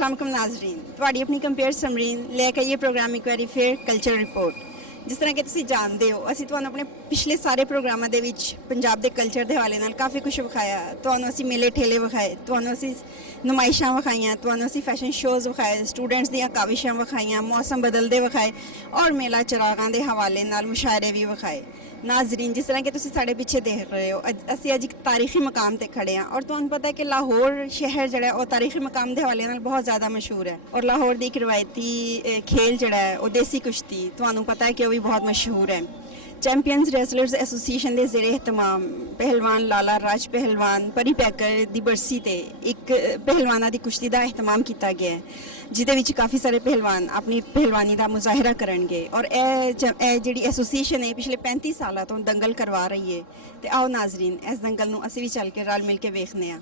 अस्सलाम वालेकुम नाज़रीन, ਤੁਹਾਡੀ ਆਪਣੀ ਕੰਪੇਅਰ ਸਮਰੀਨ ਲੈ ਕੇ ਇਹ ਪ੍ਰੋਗਰਾਮ ਇੱਕ ਵਾਰੀ ਫਿਰ ਕਲਚਰ ਰਿਪੋਰਟ। ਜਿਸ ਤਰ੍ਹਾਂ ਕਿ ਤੁਸੀਂ ਜਾਣਦੇ ਹੋ, ਅਸੀਂ ਤੁਹਾਨੂੰ ਆਪਣੇ ਪਿਛਲੇ ਸਾਰੇ ਪ੍ਰੋਗਰਾਮਾਂ ਦੇ ਵਿੱਚ ਪੰਜਾਬ ਦੇ ਕਲਚਰ ਦੇ ਹਵਾਲੇ ਨਾਲ ਕਾਫੀ ਕੁਝ ਵਿਖਾਇਆ। ਤੁਹਾਨੂੰ ਅਸੀਂ ਮੇਲੇ ਠੇਲੇ ਵਿਖਾਏ, ਤੁਹਾਨੂੰ ਅਸੀਂ ਨੁਮਾਇਸ਼ਾਂ ਵਿਖਾਈਆਂ, ਤੁਹਾਨੂੰ ਅਸੀਂ ਫੈਸ਼ਨ ਸ਼ੋਜ਼ ਵਿਖਾਏ, ਸਟੂਡੈਂਟਸ ਦੀਆਂ ਕਾਵਿਸ਼ਾਂ ਵਿਖਾਈਆਂ, ਮੌਸਮ ਬਦਲਦੇ ਵਿਖਾਏ ਔਰ ਮੇਲਾ ਚਰਾਗਾਂ ਦੇ ਹਵਾਲੇ ਨਾਲ ਮੁਸ਼ਾਇਰੇ ਵੀ ਵਿਖਾਏ। ਨਾਜ਼ਰੀਨ, ਜਿਸ ਤਰ੍ਹਾਂ ਕਿ ਤੁਸੀਂ ਸਾਡੇ ਪਿੱਛੇ ਦੇਖ ਰਹੇ ਹੋ, ਅਸੀਂ ਅੱਜ ਇੱਕ ਤਾਰੀਖੀ ਮਕਾਮ ਤੇ ਖੜੇ ਹਾਂ ਔਰ ਤੁਹਾਨੂੰ ਪਤਾ ਹੈ ਕਿ ਲਾਹੌਰ ਸ਼ਹਿਰ ਜਿਹੜਾ ਉਹ ਤਾਰੀਖੀ ਮਕਾਮ ਦੇ ਹਵਾਲੇ ਨਾਲ ਬਹੁਤ ਜ਼ਿਆਦਾ ਮਸ਼ਹੂਰ ਹੈ ਔਰ ਲਾਹੌਰ ਦੀ ਇੱਕ ਰਵਾਇਤੀ ਖੇਲ ਜਿਹੜਾ ਹੈ ਉਹ ਦੇਸੀ ਕੁਸ਼ਤੀ, ਤੁਹਾਨੂੰ ਪਤਾ ਹੈ ਕਿ ਉਹ ਵੀ ਬਹੁਤ ਮਸ਼ਹੂਰ ਹੈ। ਚੈਂਪੀਅਨਸ ਰੈਸਲਰਸ ਐਸੋਸੀਏਸ਼ਨ ਦੇ ਜ਼ੇਰੇ ਇਹਤਮਾਮ ਪਹਿਲਵਾਨ ਲਾਲਾ ਰਾਜ ਪਹਿਲਵਾਨ ਪਰੀ ਪੈਕਰ ਦੀ ਬਰਸੀ ਤੇ ਇੱਕ ਪਹਿਲਵਾਨਾਂ ਦੀ ਕੁਸ਼ਤੀ ਦਾ ਇਹਤਮਾਮ ਕੀਤਾ ਗਿਆ ਹੈ, ਜਿਹਦੇ ਵਿੱਚ ਕਾਫੀ ਸਾਰੇ ਪਹਿਲਵਾਨ ਆਪਣੀ ਪਹਿਲਵਾਨੀ ਦਾ ਮੁਜ਼ਾਹਿਰਾ ਕਰਨਗੇ ਔਰ ਇਹ ਜਿਹੜੀ ਐਸੋਸੀਏਸ਼ਨ ਹੈ ਪਿਛਲੇ 35 ਸਾਲਾਂ ਤੋਂ ਦੰਗਲ ਕਰਵਾ ਰਹੀ ਹੈ। ਤੇ ਆਓ ਨਾਜ਼ਰੀਨ, ਇਸ ਦੰਗਲ ਨੂੰ ਅਸੀਂ ਵੀ ਚੱਲ ਕੇ ਰਲ ਮਿਲ ਕੇ ਵੇਖਦੇ ਹਾਂ।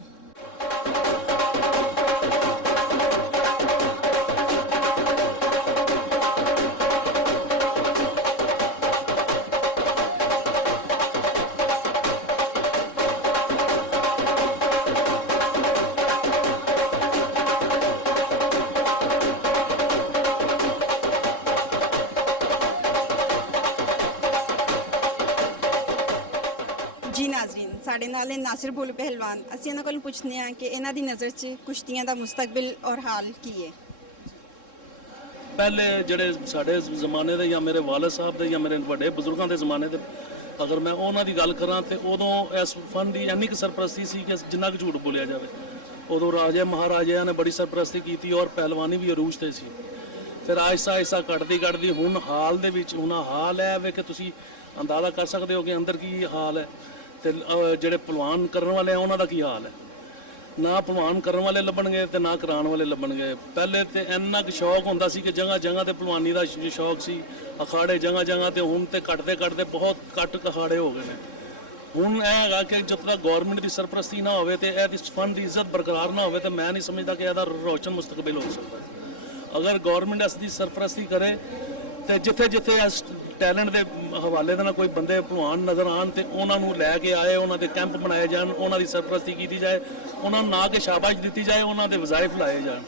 ਜੀ ਨਾਜ਼ਰੀਨ, ਸਾਡੇ ਨਾਲ ਨੇ ਨਾਸਿਰ ਭੁੱਲਰ ਪਹਿਲਵਾਨ। ਅਸੀਂ ਇਹਨਾਂ ਕੋਲ ਪੁੱਛਦੇ ਹਾਂ ਕਿ ਇਹਨਾਂ ਦੀ ਨਜ਼ਰ 'ਚ ਕੁਸ਼ਤੀਆਂ ਦਾ ਮੁਸਤਕਬਲ ਔਰ ਹਾਲ ਕੀ ਹੈ। ਪਹਿਲੇ ਜਿਹੜੇ ਸਾਡੇ ਜ਼ਮਾਨੇ ਦੇ ਜਾਂ ਮੇਰੇ ਵਾਲਿਦ ਸਾਹਿਬ ਦੇ ਜਾਂ ਮੇਰੇ ਵੱਡੇ ਬਜ਼ੁਰਗਾਂ ਦੇ ਜ਼ਮਾਨੇ ਦੇ ਅਗਰ ਮੈਂ ਉਹਨਾਂ ਦੀ ਗੱਲ ਕਰਾਂ ਤੇ ਉਦੋਂ ਇਸ ਫਨ ਦੀ ਇੰਨੀ ਕੁ ਸਰਪ੍ਰਸਤੀ ਸੀ ਕਿ ਜਿੰਨਾ ਕੁ ਝੂਠ ਬੋਲਿਆ ਜਾਵੇ। ਉਦੋਂ ਰਾਜੇ ਮਹਾਰਾਜਿਆਂ ਨੇ ਬੜੀ ਸਰਪ੍ਰਸਤੀ ਕੀਤੀ ਔਰ ਪਹਿਲਵਾਨੀ ਵੀ ਅਰੂਜ 'ਤੇ ਸੀ। ਫਿਰ ਆਹਿਸਤਾ ਆਹਿਸਤਾ ਘਟਦੀ ਹੁਣ ਹਾਲ ਦੇ ਵਿੱਚ ਹੁਣ ਹਾਲ ਹੈ ਵੇ ਕਿ ਤੁਸੀਂ ਅੰਦਾਜ਼ਾ ਕਰ ਸਕਦੇ ਹੋ ਕਿ ਅੰਦਰ ਕੀ ਹਾਲ ਹੈ ਤੇ ਜਿਹੜੇ ਪਹਿਲਵਾਨ ਕਰਨ ਵਾਲੇ ਆ ਉਹਨਾਂ ਦਾ ਕੀ ਹਾਲ ਹੈ। ਨਾ ਪਹਿਲਵਾਨ ਕਰਨ ਵਾਲੇ ਲੱਭਣਗੇ ਤੇ ਨਾ ਕਰਾਉਣ ਵਾਲੇ ਲੱਭਣਗੇ। ਪਹਿਲੇ ਤੇ ਇੰਨਾ ਕੁ ਸ਼ੌਕ ਹੁੰਦਾ ਸੀ ਕਿ ਜਗ੍ਹਾ ਜਗ੍ਹਾ ਤੇ ਪਹਿਲਵਾਨੀ ਦਾ ਸ਼ੌਕ ਸੀ, ਅਖਾੜੇ ਜਗ੍ਹਾ ਜਗ੍ਹਾ ਤੇ। ਹੁਣ ਤੇ ਘਟਦੇ ਬਹੁਤ ਘੱਟ ਅਖਾੜੇ ਹੋ ਗਏ ਨੇ। ਹੁਣ ਇਹ ਹੈਗਾ ਕਿ ਜਦ ਤੱਕ ਗੌਰਮੈਂਟ ਦੀ ਸਰਪ੍ਰਸਤੀ ਨਾ ਹੋਵੇ ਤੇ ਇਹਦੀ ਫਨ ਦੀ ਇੱਜ਼ਤ ਬਰਕਰਾਰ ਨਾ ਹੋਵੇ ਤੇ ਮੈਂ ਨਹੀਂ ਸਮਝਦਾ ਕਿ ਇਹਦਾ ਰੋਸ਼ਨ ਮੁਸਤਕਬਲ ਹੋ ਸਕਦਾ। ਅਗਰ ਗੌਰਮੈਂਟ ਇਸ ਦੀ ਸਰਪ੍ਰਸਤੀ ਕਰੇ ਤੇ ਜਿੱਥੇ ਇਸ ਟੈਲੈਂਟ ਦੇ ਹਵਾਲੇ ਦੇ ਨਾਲ ਕੋਈ ਬੰਦੇ ਪਹਿਲਵਾਨ ਨਜ਼ਰ ਆਉਣ ਤੇ ਉਹਨਾਂ ਨੂੰ ਲੈ ਕੇ ਆਏ, ਉਹਨਾਂ ਦੇ ਕੈਂਪ ਬਣਾਏ ਜਾਣ, ਉਹਨਾਂ ਦੀ ਸਰਪ੍ਰਸਤੀ ਕੀਤੀ ਜਾਏ, ਉਹਨਾਂ ਨੂੰ ਨਾ ਕਿ ਸ਼ਾਬਾਸ਼ ਦਿੱਤੀ ਜਾਏ, ਉਹਨਾਂ ਦੇ ਵਜ਼ਾਇਫ ਲਾਏ ਜਾਣ।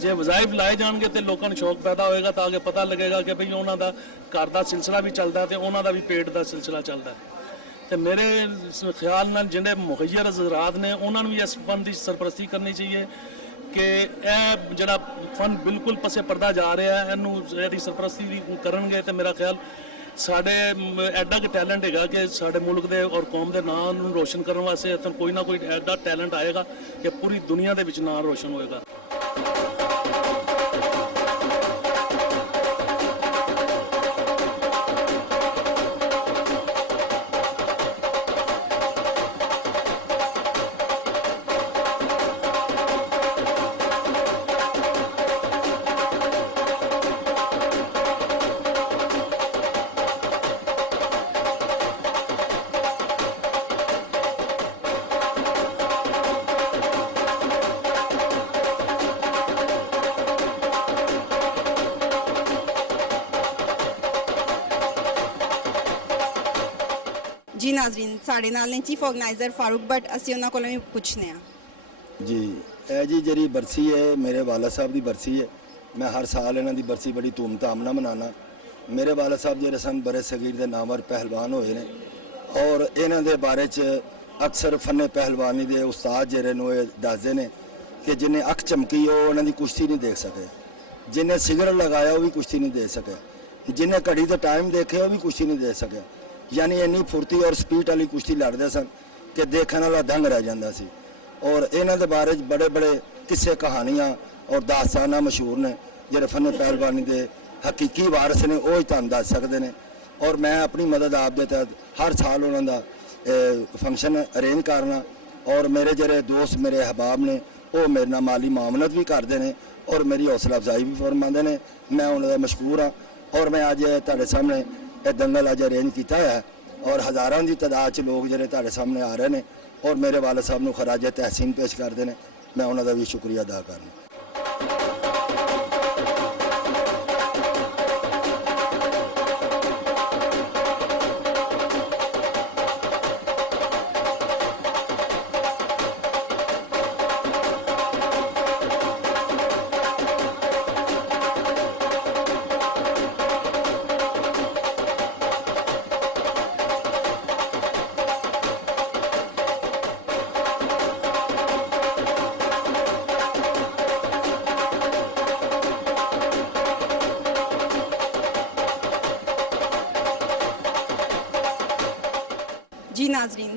ਜੇ ਵਜ਼ਾਇਫ ਲਾਏ ਜਾਣਗੇ ਤੇ ਲੋਕਾਂ ਨੂੰ ਸ਼ੌਕ ਪੈਦਾ ਹੋਏਗਾ ਤਾਂ ਕਿ ਪਤਾ ਲੱਗੇਗਾ ਕਿ ਭਈ ਉਹਨਾਂ ਦਾ ਘਰ ਦਾ ਸਿਲਸਿਲਾ ਵੀ ਚੱਲਦਾ ਤੇ ਉਹਨਾਂ ਦਾ ਵੀ ਪੇਟ ਦਾ ਸਿਲਸਿਲਾ ਚੱਲਦਾ। ਤੇ ਮੇਰੇ ਖਿਆਲ ਨਾਲ ਜਿਹੜੇ ਮੁਖੱਯਰ ਹਜ਼ਰਾਤ ਨੇ ਉਹਨਾਂ ਨੂੰ ਵੀ ਇਸ ਫਨ ਦੀ ਸਰਪ੍ਰਸਤੀ ਕਰਨੀ ਚਾਹੀਏ ਕਿ ਇਹ ਜਿਹੜਾ ਫਨ ਬਿਲਕੁਲ ਪਸੇ ਪਰਦਾ ਜਾ ਰਿਹਾ ਇਹਨੂੰ ਇਹਦੀ ਸਰਪ੍ਰਸਤੀ ਵੀ ਕਰਨਗੇ ਤੇ ਮੇਰਾ ਖਿਆਲ ਸਾਡੇ ਐਡਾ ਕੁ ਟੈਲੈਂਟ ਹੈਗਾ ਕਿ ਸਾਡੇ ਮੁਲਕ ਦੇ ਔਰ ਕੌਮ ਦੇ ਨਾਂ ਨੂੰ ਰੋਸ਼ਨ ਕਰਨ ਵਾਸਤੇ ਇੱਥੇ ਕੋਈ ਨਾ ਕੋਈ ਐਡਾ ਟੈਲੈਂਟ ਆਏਗਾ ਕਿ ਪੂਰੀ ਦੁਨੀਆ ਦੇ ਵਿੱਚ ਨਾਂ ਰੋਸ਼ਨ ਹੋਏਗਾ। ਜੀ ਨਾਜ਼ਰੀਨ, ਸਾਡੇ ਨਾਲ ਨੇ ਚੀਫ ਆਰਗੇਨਾਈਜ਼ਰ ਫਾਰੂਕ ਭੱਟ। ਅਸੀਂ ਉਹਨਾਂ ਕੋਲੋਂ ਵੀ ਪੁੱਛਦੇ ਹਾਂ। ਜੀ ਇਹ ਜੀ ਜਿਹੜੀ ਬਰਸੀ ਹੈ ਮੇਰੇ ਵਾਲਾ ਸਾਹਿਬ ਦੀ ਬਰਸੀ ਹੈ। ਮੈਂ ਹਰ ਸਾਲ ਇਹਨਾਂ ਦੀ ਬਰਸੀ ਬੜੀ ਧੂਮਧਾਮ ਨਾਲ ਮਨਾਉਣਾ। ਮੇਰੇ ਵਾਲਾ ਸਾਹਿਬ ਜਿਹੜੇ ਸਨ ਬਰੇ ਸਗੀਰ ਦੇ ਨਾਮਵਰ ਪਹਿਲਵਾਨ ਹੋਏ ਨੇ ਔਰ ਇਹਨਾਂ ਦੇ ਬਾਰੇ 'ਚ ਅਕਸਰ ਫਨ ਪਹਿਲਵਾਨੀ ਦੇ ਉਸਤਾਦ ਜਿਹੜੇ ਨੂੰ ਇਹ ਦੱਸਦੇ ਨੇ ਕਿ ਜਿਹਨੇ ਅੱਖ ਚਮਕੀ ਉਹ ਉਹਨਾਂ ਦੀ ਕੁਸ਼ਤੀ ਨਹੀਂ ਦੇਖ ਸਕੇ, ਜਿਹਨੇ ਸਿਗਰਟ ਲਗਾਇਆ ਉਹ ਵੀ ਕੁਸ਼ਤੀ ਨਹੀਂ ਦੇ ਸਕੇ, ਜਿਹਨੇ ਘੜੀ ਦਾ ਟਾਈਮ ਦੇਖਿਆ ਉਹ ਵੀ ਕੁਸ਼ਤੀ ਨਹੀਂ ਦੇ ਸਕਿਆ। ਯਾਨੀ ਇੰਨੀ ਫੁਰਤੀ ਔਰ ਸਪੀਡ ਵਾਲੀ ਕੁਸ਼ਤੀ ਲੜਦੇ ਸਨ ਕਿ ਦੇਖਣ ਵਾਲਾ ਦੰਗ ਰਹਿ ਜਾਂਦਾ ਸੀ। ਔਰ ਇਹਨਾਂ ਦੇ ਬਾਰੇ ਬੜੇ ਕਿੱਸੇ ਕਹਾਣੀਆਂ ਔਰ ਦਾਸਤਾਨਾਂ ਮਸ਼ਹੂਰ ਨੇ ਜਿਹੜੇ ਫਨ ਪਹਿਲਵਾਨੀ ਦੇ ਹਕੀਕੀ ਵਾਰਿਸ ਨੇ ਉਹ ਹੀ ਤੁਹਾਨੂੰ ਦੱਸ ਸਕਦੇ ਨੇ। ਔਰ ਮੈਂ ਆਪਣੀ ਮਦਦ ਆਪ ਦੇ ਤਹਿਤ ਹਰ ਸਾਲ ਉਹਨਾਂ ਦਾ ਫੰਕਸ਼ਨ ਅਰੇਂਜ ਕਰਨਾ ਔਰ ਮੇਰੇ ਜਿਹੜੇ ਦੋਸਤ ਮੇਰੇ ਅਹਿਬਾਬ ਨੇ ਉਹ ਮੇਰੇ ਨਾਲ ਮਾਲੀ ਮਾਮਲਤ ਵੀ ਕਰਦੇ ਨੇ ਔਰ ਮੇਰੀ ਹੌਸਲਾ ਅਫਜ਼ਾਈ ਵੀ ਫਰਮਾਉਂਦੇ ਨੇ। ਮੈਂ ਉਹਨਾਂ ਦਾ ਮਸ਼ਕੂਰ ਹਾਂ ਔਰ ਮੈਂ ਅੱਜ ਤੁਹਾਡੇ ਸਾਹਮਣੇ ਇਹ ਦੰਗਲ ਅੱਜ ਅਰੇਂਜ ਕੀਤਾ ਹੈ ਔਰ ਹਜ਼ਾਰਾਂ ਦੀ ਤਾਦਾਦ 'ਚ ਲੋਕ ਜਿਹੜੇ ਤੁਹਾਡੇ ਸਾਹਮਣੇ ਆ ਰਹੇ ਨੇ ਔਰ ਮੇਰੇ ਵਾਲਿਦ ਸਾਹਿਬ ਨੂੰ ਖਰਾਜ ਤਹਿਸੀਨ ਪੇਸ਼ ਕਰਦੇ ਨੇ। ਮੈਂ ਉਹਨਾਂ ਦਾ ਵੀ ਸ਼ੁਕਰੀਆ ਅਦਾ ਕਰਨਾ।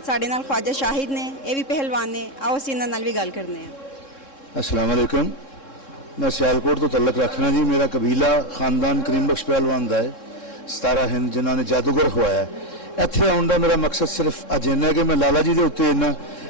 ਸਾਡੇ ਨਾਲ ਖਵਾਜਾ ਸ਼ਾਹਿਦ ਨੇ, ਇਹ ਵੀ ਪਹਿਲਵਾਨ ਨੇ। ਆਓ ਅਸੀਂ ਇਹਨਾਂ ਨਾਲ ਵੀ ਗੱਲ ਕਰਨੇ ਆ। अस्सलाम वालेकुम। मैं सियालकोट तो तल्लक रखना जी। मेरा कबीला खानदान करीम बख्श पहलवान का है, 17 हिंद जिन्होंने जादूगर खवाया है। ਇੱਥੇ ਆਉਣ ਦਾ ਮੇਰਾ ਮਕਸਦ ਸਿਰਫ ਅੱਜ ਇੰਨਾ ਕਿ ਮੈਂ ਲਾਲਾ ਜੀ ਦੇ ਉੱਤੇ ਇੰਨਾ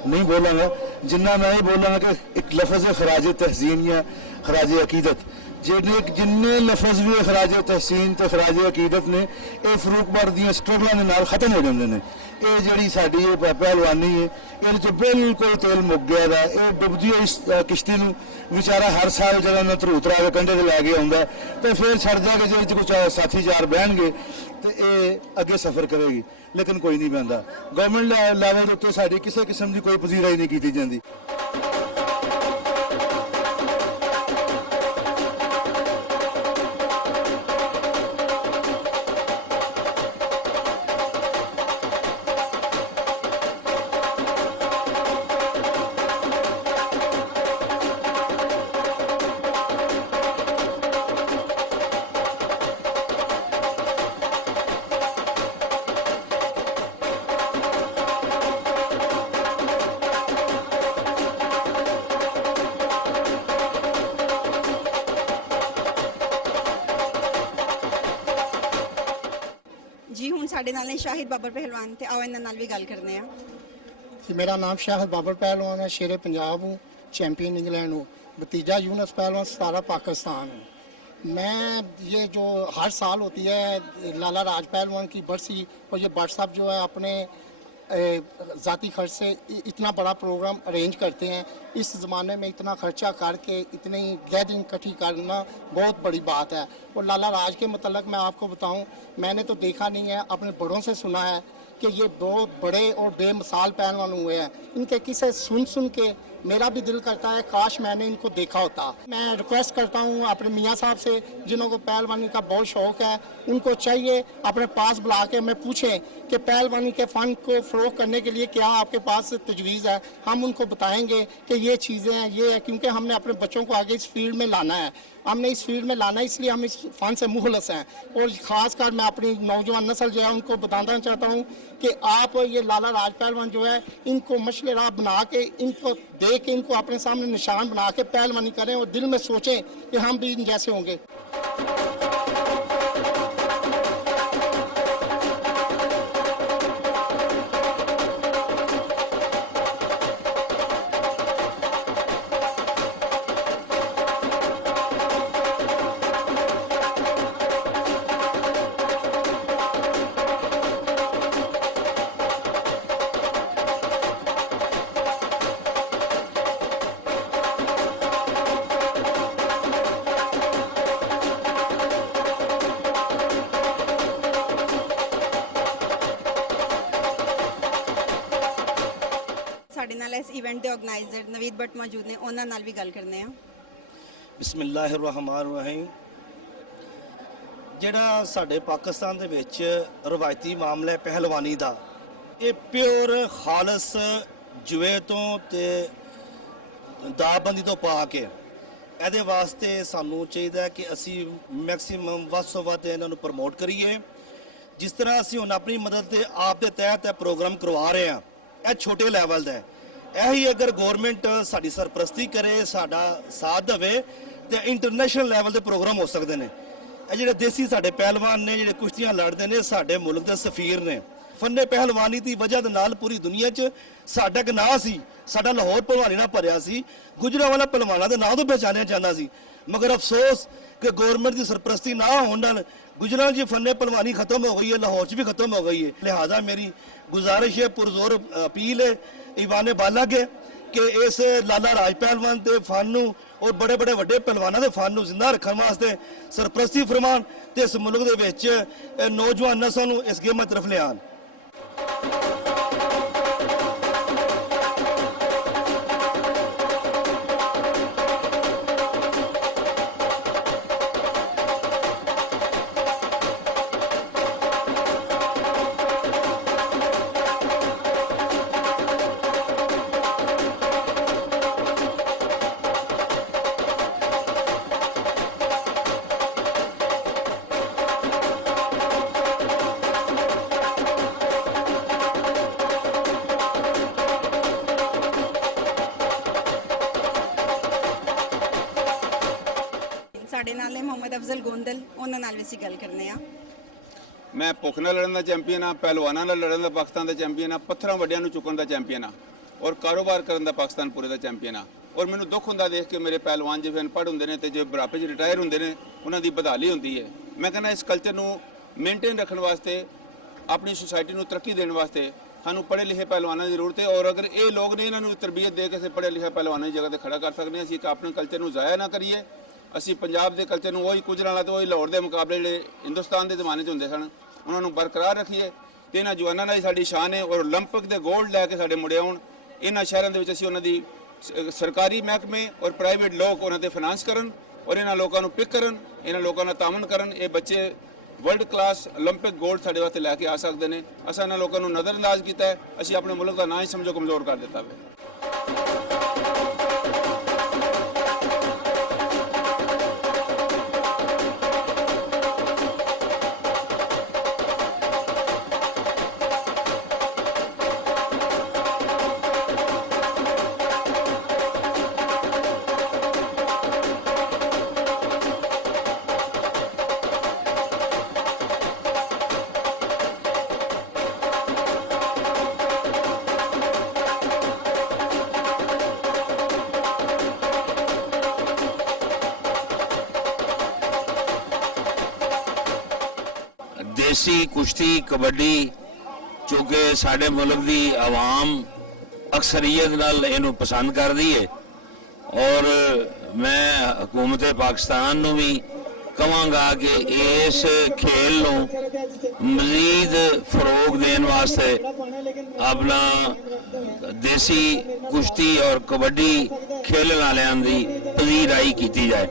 ਨਹੀਂ ਬੋਲਾਂਗਾ ਜਿੰਨਾ ਮੈਂ ਇਹ ਬੋਲਾਂਗਾ ਕਿ ਇੱਕ ਲਫ਼ਜ਼ ਹੈ ਖਰਾਜ ਤਹਿਸੀਨ ਜਾਂ ਖਰਾਜ ਅਕੀਦਤ। ਜਿੰਨੇ ਲਫ਼ਜ਼ ਵੀ ਖਰਾਜ ਤਹਿਸੀਨ ਤੇ ਖਰਾਜ ਅਕੀਦਤ ਨੇ ਇਹ ਫਰੂਕਬਾਰ ਦੀਆਂ ਸਟਰਗਲਾਂ ਦੇ ਨਾਲ ਖਤਮ ਹੋ ਜਾਂਦੇ ਨੇ। ਇਹ ਜਿਹੜੀ ਸਾਡੀ ਇਹ ਪਹਿਲਵਾਨੀ ਹੈ ਇਹਦੇ 'ਚ ਬਿਲਕੁਲ ਤੇਲ ਮੁੱਕ ਗਿਆ ਦਾ। ਇਹ ਡੁੱਬਦੀ ਹੋਈ ਕਿਸ਼ਤੀ ਨੂੰ ਵਿਚਾਰਾ ਹਰ ਸਾਲ ਜਦੋਂ ਨਾ ਧਰੂਤਰਾ ਦੇ ਕੰਢੇ ਤੇ ਲੈ ਕੇ ਆਉਂਦਾ ਤੇ ਫਿਰ ਛੱਡ ਜਾ ਕੇ ਜੇ ਕੁਝ ਸਾਥੀ ਚਾਰ ਬਹਿਣਗੇ ਤੇ ਇਹ ਅੱਗੇ ਸਫ਼ਰ ਕਰੇਗੀ, ਲੇਕਿਨ ਕੋਈ ਨਹੀਂ ਬਹਿੰਦਾ। ਗਵਰਨਮੈਂਟ ਲੈਵਲ ਦੇ ਉੱਤੇ ਸਾਡੀ ਕਿਸੇ ਕਿਸਮ ਦੀ ਕੋਈ ਪਜ਼ੀਰਾਈ ਨਹੀਂ ਕੀਤੀ ਜਾਂਦੀ। ਜੀ ਹੁਣ ਸਾਡੇ ਨਾਲ ਨੇ ਸ਼ਾਹਿਦ ਬਾਬਰ ਪਹਿਲਵਾਨ, ਤੇ ਆਓ ਇਹਨਾਂ ਨਾਲ ਵੀ ਗੱਲ ਕਰਨੇ ਆ। जी मेरा नाम शाहिद बाबर पहलवान है, शेर पंजाब हूँ, चैम्पियन इंग्लैंड हूँ, भतीजा यूनस पहलवान 17 पाकिस्तान हूँ। मैं ये जो हर साल होती है लाला राज पहलवान की बरसी, और ये बट साहब जो है अपने ज़ाती खर्च से इतना बड़ा प्रोग्राम अरेंज करते हैं। इस ज़माने में इतना खर्चा करके इतनी गैदरिंग इकट्ठी करना बहुत बड़ी बात है। और लाला राज के मतलब मैं आपको बताऊं, मैंने तो देखा नहीं है, अपने बड़ों से सुना है कि ये बहुत बड़े और बेमिसाल पहलवान हुए हैं। इनके किस्से सुन के मेरा भी दिल करता है काश मैंने इनको देखा होता। मैं रिक्वेस्ट करता हूँ अपने मियाँ साहब से, जिन्हों को पहलवानी का बहुत शौक़ है, उनको चाहिए अपने पास बुला के मैं पूछें कि पहलवानी के फ़न को फ़रोग़ करने के लिए क्या आपके पास तजवीज़ है। हम उनको बताएंगे कि ये चीज़ें हैं, ये है, क्योंकि हमने अपने बच्चों को आगे इस फील्ड में लाना है। हमने इस फील्ड में लाना है, इसलिए हम इस फ़न से मुखलस हैं। और ख़ासकर मैं अपनी नौजवान नस्ल जो है उनको बताना चाहता हूँ कि आप ये लाला राज पहलवान जो है इनको मशले राह बना के, इनको देख के, इनको अपने सामने निशान बना के पहलवानी करें और दिल में सोचें कि हम भी इन जैसे होंगे। ਸਾਡੇ ਨਾਲ ਇਸ ਇਵੈਂਟ ਦੇ ਆਰਗੇਨਾਈਜ਼ਰ ਨਵੀਦ ਭੱਟ ਮੌਜੂਦ ਨੇ, ਉਹਨਾਂ ਨਾਲ ਵੀ ਗੱਲ ਕਰਨੇ ਆ। ਬਿਸਮਿਲ੍ਲਾਹਿਰਰਹਿਮਾਨਿਰਰਹੀਮ। ਜਿਹੜਾ ਸਾਡੇ ਪਾਕਿਸਤਾਨ ਦੇ ਵਿੱਚ ਰਵਾਇਤੀ ਮਾਮਲਾ ਹੈ ਪਹਿਲਵਾਨੀ ਦਾ, ਇਹ ਪਿਓਰ ਖਾਲਸ ਜੂਏ ਤੋਂ ਤੇ ਦਾਬੰਦੀ ਤੋਂ ਪਾ ਕੇ ਇਹਦੇ ਵਾਸਤੇ ਸਾਨੂੰ ਚਾਹੀਦਾ ਹੈ ਕਿ ਅਸੀਂ ਮੈਕਸਿਮਮ ਵੱਧ ਤੋਂ ਵੱਧ ਇਹਨਾਂ ਨੂੰ ਪ੍ਰਮੋਟ ਕਰੀਏ। ਜਿਸ ਤਰ੍ਹਾਂ ਅਸੀਂ ਹੁਣ ਆਪਣੀ ਮਦਦ ਤੇ ਆਪ ਦੇ ਤਹਿਤ ਇਹ ਪ੍ਰੋਗਰਾਮ ਕਰਵਾ ਰਹੇ ਹਾਂ, ਇਹ ਛੋਟੇ ਲੈਵਲ ਦਾ ਹੈ। ਇਹੀ ਅਗਰ ਗਵਰਨਮੈਂਟ ਸਾਡੀ ਸਰਪ੍ਰਸਤੀ ਕਰੇ, ਸਾਡਾ ਸਾਥ ਦੇਵੇ, ਤੇ ਇੰਟਰਨੈਸ਼ਨਲ ਲੈਵਲ ਦੇ ਪ੍ਰੋਗਰਾਮ ਹੋ ਸਕਦੇ ਨੇ। ਇਹ ਜਿਹੜੇ ਦੇਸੀ ਸਾਡੇ ਪਹਿਲਵਾਨ ਨੇ, ਜਿਹੜੇ ਕੁਸ਼ਤੀਆਂ ਲੜਦੇ ਨੇ, ਸਾਡੇ ਮੁਲਕ ਦੇ ਸਫੀਰ ਨੇ। ਫੰਨੇ ਪਹਿਲਵਾਨੀ ਦੀ ਵਜ੍ਹਾ ਦੇ ਨਾਲ ਪੂਰੀ ਦੁਨੀਆ 'ਚ ਸਾਡਾ ਇੱਕ ਨਾਂ ਸੀ, ਸਾਡਾ ਲਾਹੌਰ ਪਹਿਲਵਾਨੀ ਨਾਲ ਭਰਿਆ ਸੀ, ਗੁਜਰਾਂਵਾਲਾ ਪਹਿਲਵਾਨਾਂ ਦੇ ਨਾਂ ਤੋਂ ਪਹਿਚਾਣਿਆ ਜਾਂਦਾ ਸੀ। ਮਗਰ ਅਫਸੋਸ ਕਿ ਗਵਰਨਮੈਂਟ ਦੀ ਸਰਪ੍ਰਸਤੀ ਨਾ ਹੋਣ ਨਾਲ ਗੁਜਰਾਂ 'ਚ ਫੰਨੇ ਪਹਿਲਵਾਨੀ ਖਤਮ ਹੋ ਗਈ ਹੈ, ਲਾਹੌਰ 'ਚ ਵੀ ਖਤਮ ਹੋ ਗਈ ਹੈ। ਲਿਹਾਜ਼ਾ ਮੇਰੀ ਗੁਜ਼ਾਰਿਸ਼ ਹੈ, ਪੁਰਜ਼ੋਰ ਅਪੀਲ ਹੈ ਈਵਾਨ ਬਾਲਗ ਹੈ ਕਿ ਇਸ ਲਾਲਾ ਰਾਜ ਪਹਿਲਵਾਨ ਦੇ ਫਨ ਨੂੰ ਔਰ ਬੜੇ ਬੜੇ ਵੱਡੇ ਪਹਿਲਵਾਨਾਂ ਦੇ ਫਨ ਨੂੰ ਜ਼ਿੰਦਾ ਰੱਖਣ ਵਾਸਤੇ ਸਰਪ੍ਰਸਤੀ ਫਰਮਾਨ ਤੇ ਇਸ ਮੁਲਕ ਦੇ ਵਿੱਚ ਨੌਜਵਾਨ ਨਸਲ ਨੂੰ ਇਸ ਗੇਮਾਂ ਤਰਫ ਲਿਆਉਣ। ਸਾਡੇ ਨਾਲ ਨੇ ਮੁਹੰਮਦ ਅਫਜ਼ਲ ਗੋਂਦਲ, ਉਹਨਾਂ ਨਾਲ ਵੀ ਅਸੀਂ ਗੱਲ ਕਰਨੇ ਆ। ਮੈਂ ਭੁੱਖ ਨਾਲ ਲੜਨ ਦਾ ਚੈਂਪੀਅਨ ਆ, ਪਹਿਲਵਾਨਾਂ ਨਾਲ ਲੜਨ ਦਾ ਪਾਕਿਸਤਾਨ ਦਾ ਚੈਂਪੀਅਨ ਆ, ਪੱਥਰਾਂ ਵੱਡਿਆਂ ਨੂੰ ਚੁੱਕਣ ਦਾ ਚੈਂਪੀਅਨ ਆ, ਔਰ ਕਾਰੋਬਾਰ ਕਰਨ ਦਾ ਪਾਕਿਸਤਾਨ ਪੂਰੇ ਦਾ ਚੈਂਪੀਅਨ ਆ। ਔਰ ਮੈਨੂੰ ਦੁੱਖ ਹੁੰਦਾ ਦੇਖ ਕੇ ਮੇਰੇ ਪਹਿਲਵਾਨ ਜਿਵੇਂ ਅਨਪੜ੍ਹ ਹੁੰਦੇ ਨੇ ਤੇ ਜੇ ਬੁਢਾਪੇ 'ਚ ਰਿਟਾਇਰ ਹੁੰਦੇ ਨੇ, ਉਹਨਾਂ ਦੀ ਬਦਹਾਲੀ ਹੁੰਦੀ ਹੈ। ਮੈਂ ਕਹਿੰਦਾ ਇਸ ਕਲਚਰ ਨੂੰ ਮੇਨਟੇਨ ਰੱਖਣ ਵਾਸਤੇ, ਆਪਣੀ ਸੁਸਾਇਟੀ ਨੂੰ ਤਰੱਕੀ ਦੇਣ ਵਾਸਤੇ ਸਾਨੂੰ ਪੜ੍ਹੇ ਲਿਖੇ ਪਹਿਲਵਾਨਾਂ ਦੀ ਜ਼ਰੂਰਤ ਹੈ। ਔਰ ਅਗਰ ਇਹ ਲੋਕ ਨੇ ਇਹਨਾਂ ਨੂੰ ਤਰਬੀਅਤ ਦੇ ਕੇ ਅਸੀਂ ਪੜ੍ਹੇ ਲਿਖੇ ਪਹਿਲਵਾਨਾਂ ਦੀ ਜਗ੍ਹਾ ਤੇ ਖੜਾ ਕਰ ਸਕਦੇ ਹਾਂ। ਅਸੀਂ ਆਪਣੇ ਕਲਚਰ ਨੂੰ ਜ਼ਾਇਆ ਨਾ ਕਰੀਏ। ਅਸੀਂ ਪੰਜਾਬ ਦੇ ਕਲਚਰ ਨੂੰ ਉਹੀ ਕੁਝ ਨਾਲ ਤੇ ਉਹੀ ਲਾਹੌਰ ਦੇ ਮੁਕਾਬਲੇ ਜਿਹੜੇ ਹਿੰਦੁਸਤਾਨ ਦੇ ਜ਼ਮਾਨੇ 'ਚ ਹੁੰਦੇ ਸਨ, ਉਹਨਾਂ ਨੂੰ ਬਰਕਰਾਰ ਰੱਖੀਏ। ਤੇ ਇਹਨਾਂ ਜਵਾਨਾਂ ਨਾਲ ਹੀ ਸਾਡੀ ਸ਼ਾਨ ਹੈ। ਔਰ 올림픽 ਦੇ ਗੋਲਡ ਲੈ ਕੇ ਸਾਡੇ ਮੁੰਡੇ ਆਉਣ। ਇਹਨਾਂ ਸ਼ਹਿਰਾਂ ਦੇ ਵਿੱਚ ਅਸੀਂ ਉਹਨਾਂ ਦੀ ਸਰਕਾਰੀ ਮਹਿਕਮੇ ਔਰ ਪ੍ਰਾਈਵੇਟ ਲੋਕ ਉਹਨਾਂ ਤੇ ਫਾਈਨਾਂਸ ਕਰਨ ਔਰ ਇਹਨਾਂ ਲੋਕਾਂ ਨੂੰ ਪਿਕ ਕਰਨ, ਇਹਨਾਂ ਲੋਕਾਂ ਨਾਲ ਤਾਮਨ ਕਰਨ। ਇਹ ਬੱਚੇ ਵਰਲਡ ਕਲਾਸ 올림픽 ਗੋਲਡ ਸਾਡੇ ਵਾਸਤੇ ਲੈ ਕੇ ਆ ਸਕਦੇ ਨੇ। ਅਸਾਂ ਇਹਨਾਂ ਲੋਕਾਂ ਨੂੰ ਨਜ਼ਰਅੰਦਾਜ਼ ਕੀਤਾ ਹੈ। ਅਸੀਂ ਆਪਣੇ ਮੁਲਕ ਦਾ ਨਾਂ ਹੀ ਸਮਝੋ ਕਮਜ਼ੋਰ ਕਰ ਦਿੱਤਾ ਹੈ। ਦੇਸੀ ਕੁਸ਼ਤੀ ਕਬੱਡੀ ਚੂँकि ਸਾਡੇ ਮੁਲਕ ਦੀ ਆਵਾਮ ਅਕਸਰੀਅਤ ਨਾਲ ਇਹਨੂੰ ਪਸੰਦ ਕਰਦੀ ਹੈ ਔਰ ਮੈਂ ਹਕੂਮਤ ਪਾਕਿਸਤਾਨ ਨੂੰ ਵੀ ਕਹਾਂਗਾ ਕਿ ਇਸ ਖੇਲ ਨੂੰ ਮਜ਼ੀਦ ਫਰੋਗ ਦੇਣ ਵਾਸਤੇ ਆਪਣਾ ਦੇਸੀ ਕੁਸ਼ਤੀ ਔਰ ਕਬੱਡੀ ਖੇਲਣ ਵਾਲਿਆਂ ਦੀ ਪਜ਼ੀਰਾਈ ਕੀਤੀ ਜਾਏ।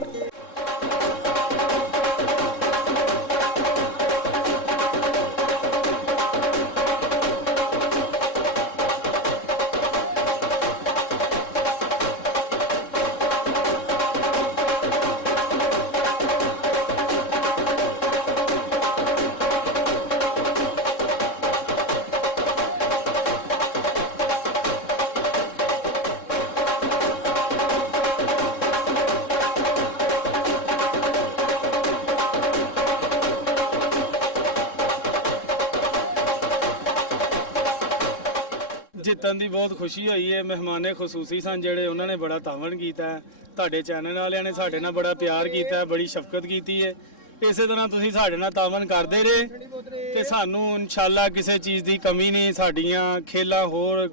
ਜਿੱਤਣ ਦੀ ਬਹੁਤ ਖੁਸ਼ੀ ਹੋਈ ਹੈ। ਮਹਿਮਾਨੇ ਖਸੂਸੀ ਸਨ ਜਿਹੜੇ, ਉਹਨਾਂ ਨੇ ਬੜਾ ਤਾਵਨ ਕੀਤਾ ਹੈ। ਤੁਹਾਡੇ ਚੈਨਲ ਵਾਲਿਆਂ ਨੇ ਸਾਡੇ ਨਾਲ ਬੜਾ ਪਿਆਰ ਕੀਤਾ ਹੈ, ਬੜੀ ਸ਼ਫਕਤ ਕੀਤੀ ਹੈ। ਇਸੇ ਤਰ੍ਹਾਂ ਤੁਸੀਂ ਸਾਡੇ ਨਾਲ ਤਾਵਨ ਕਰਦੇ ਰਹੇ ਤੇ ਸਾਨੂੰ ਇਨਸ਼ਾਅੱਲਾ ਕਿਸੇ ਚੀਜ਼ ਦੀ ਕਮੀ ਨਹੀਂ। ਸਾਡੀਆਂ ਖੇਲਾਂ ਹੋਰ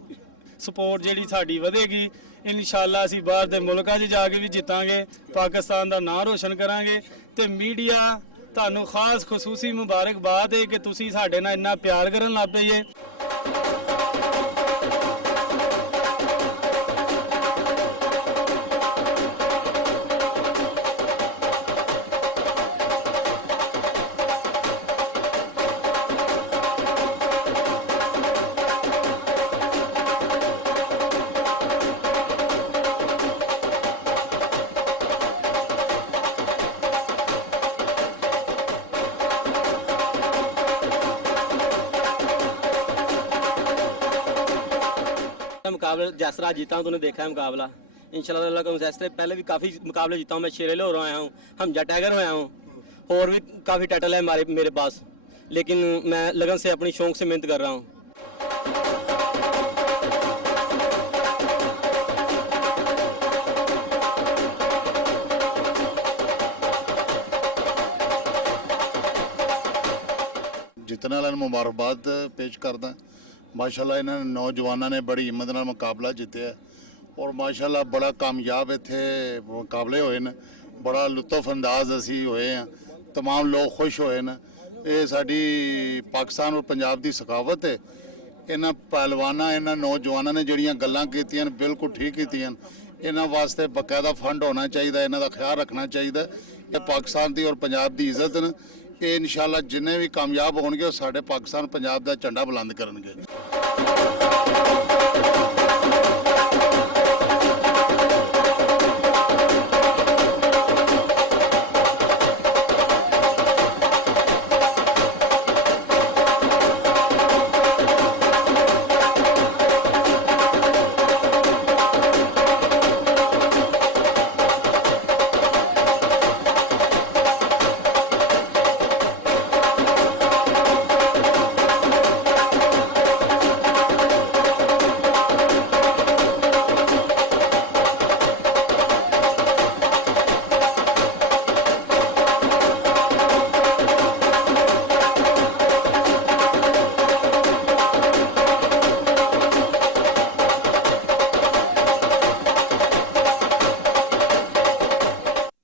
ਸਪੋਰਟ ਜਿਹੜੀ ਸਾਡੀ ਵਧੇਗੀ। ਇਨਸ਼ਾਅੱਲਾ ਅਸੀਂ ਬਾਹਰ ਦੇ ਮੁਲਕਾਂ 'ਚ ਜਾ ਕੇ ਵੀ ਜਿੱਤਾਂਗੇ, ਪਾਕਿਸਤਾਨ ਦਾ ਨਾਂ ਰੋਸ਼ਨ ਕਰਾਂਗੇ। ਤੇ ਮੀਡੀਆ ਤੁਹਾਨੂੰ ਖਾਸ ਖਸੂਸੀ ਮੁਬਾਰਕਬਾਦ ਹੈ ਕਿ ਤੁਸੀਂ ਸਾਡੇ ਨਾਲ ਇੰਨਾ ਪਿਆਰ ਕਰਨ ਲੱਗ ਪਏ ਜੇ। मुकाबला जिस तरह जीता हूँ, तूने देखा है मुकाबला। इंशाल्लाह का इस तरह पहले भी काफ़ी मुकाबले जीता हूँ। मैं शेरे लाहौर आया हूँ, हमजा टाइगर होया हूँ, और भी काफ़ी टाइटल है मेरे पास, लेकिन मैं लगन से अपनी शौक से मेहनत कर रहा हूँ। ਜਿੱਤਣ ਵਾਲਿਆਂ ਨੂੰ ਮੁਬਾਰਕਬਾਦ ਪੇਸ਼ ਕਰਦਾ। ਮਾਸ਼ਾਅੱਲਾ ਇਹਨਾਂ ਨੌਜਵਾਨਾਂ ਨੇ ਬੜੀ ਹਿੰਮਤ ਨਾਲ ਮੁਕਾਬਲਾ ਜਿੱਤਿਆ ਔਰ ਮਾਸ਼ਾਅੱਲਾ ਬੜਾ ਕਾਮਯਾਬ ਇੱਥੇ ਮੁਕਾਬਲੇ ਹੋਏ ਨੇ। ਬੜਾ ਲੁਤਫ ਅੰਦਾਜ਼ ਅਸੀਂ ਹੋਏ ਹਾਂ, तमाम ਲੋਕ ਖੁਸ਼ ਹੋਏ ਨੇ। ਇਹ ਸਾਡੀ ਪਾਕਿਸਤਾਨ ਔਰ ਪੰਜਾਬ ਦੀ ਸਖਾਵਤ ਹੈ। ਇਹਨਾਂ ਪਹਿਲਵਾਨਾਂ, ਇਹਨਾਂ ਨੌਜਵਾਨਾਂ ਨੇ ਜਿਹੜੀਆਂ ਗੱਲਾਂ ਕੀਤੀਆਂ ਬਿਲਕੁਲ ਠੀਕ ਕੀਤੀਆਂ। ਇਹਨਾਂ ਵਾਸਤੇ ਬਕਾਇਦਾ ਫੰਡ ਹੋਣਾ ਚਾਹੀਦਾ, ਇਹਨਾਂ ਦਾ ਖਿਆਲ ਰੱਖਣਾ ਚਾਹੀਦਾ। ਇਹ ਪਾਕਿਸਤਾਨ ਦੀ ਔਰ ਪੰਜਾਬ ਦੀ ਇੱਜ਼ਤ ਨੇ। ਇਹ ਇਨਸ਼ਾਅੱਲਾ ਜਿੰਨੇ ਵੀ ਕਾਮਯਾਬ ਹੋਣਗੇ ਉਹ ਸਾਡੇ ਪਾਕਿਸਤਾਨ ਪੰਜਾਬ ਦਾ ਝੰਡਾ ਬੁਲੰਦ ਕਰਨਗੇ।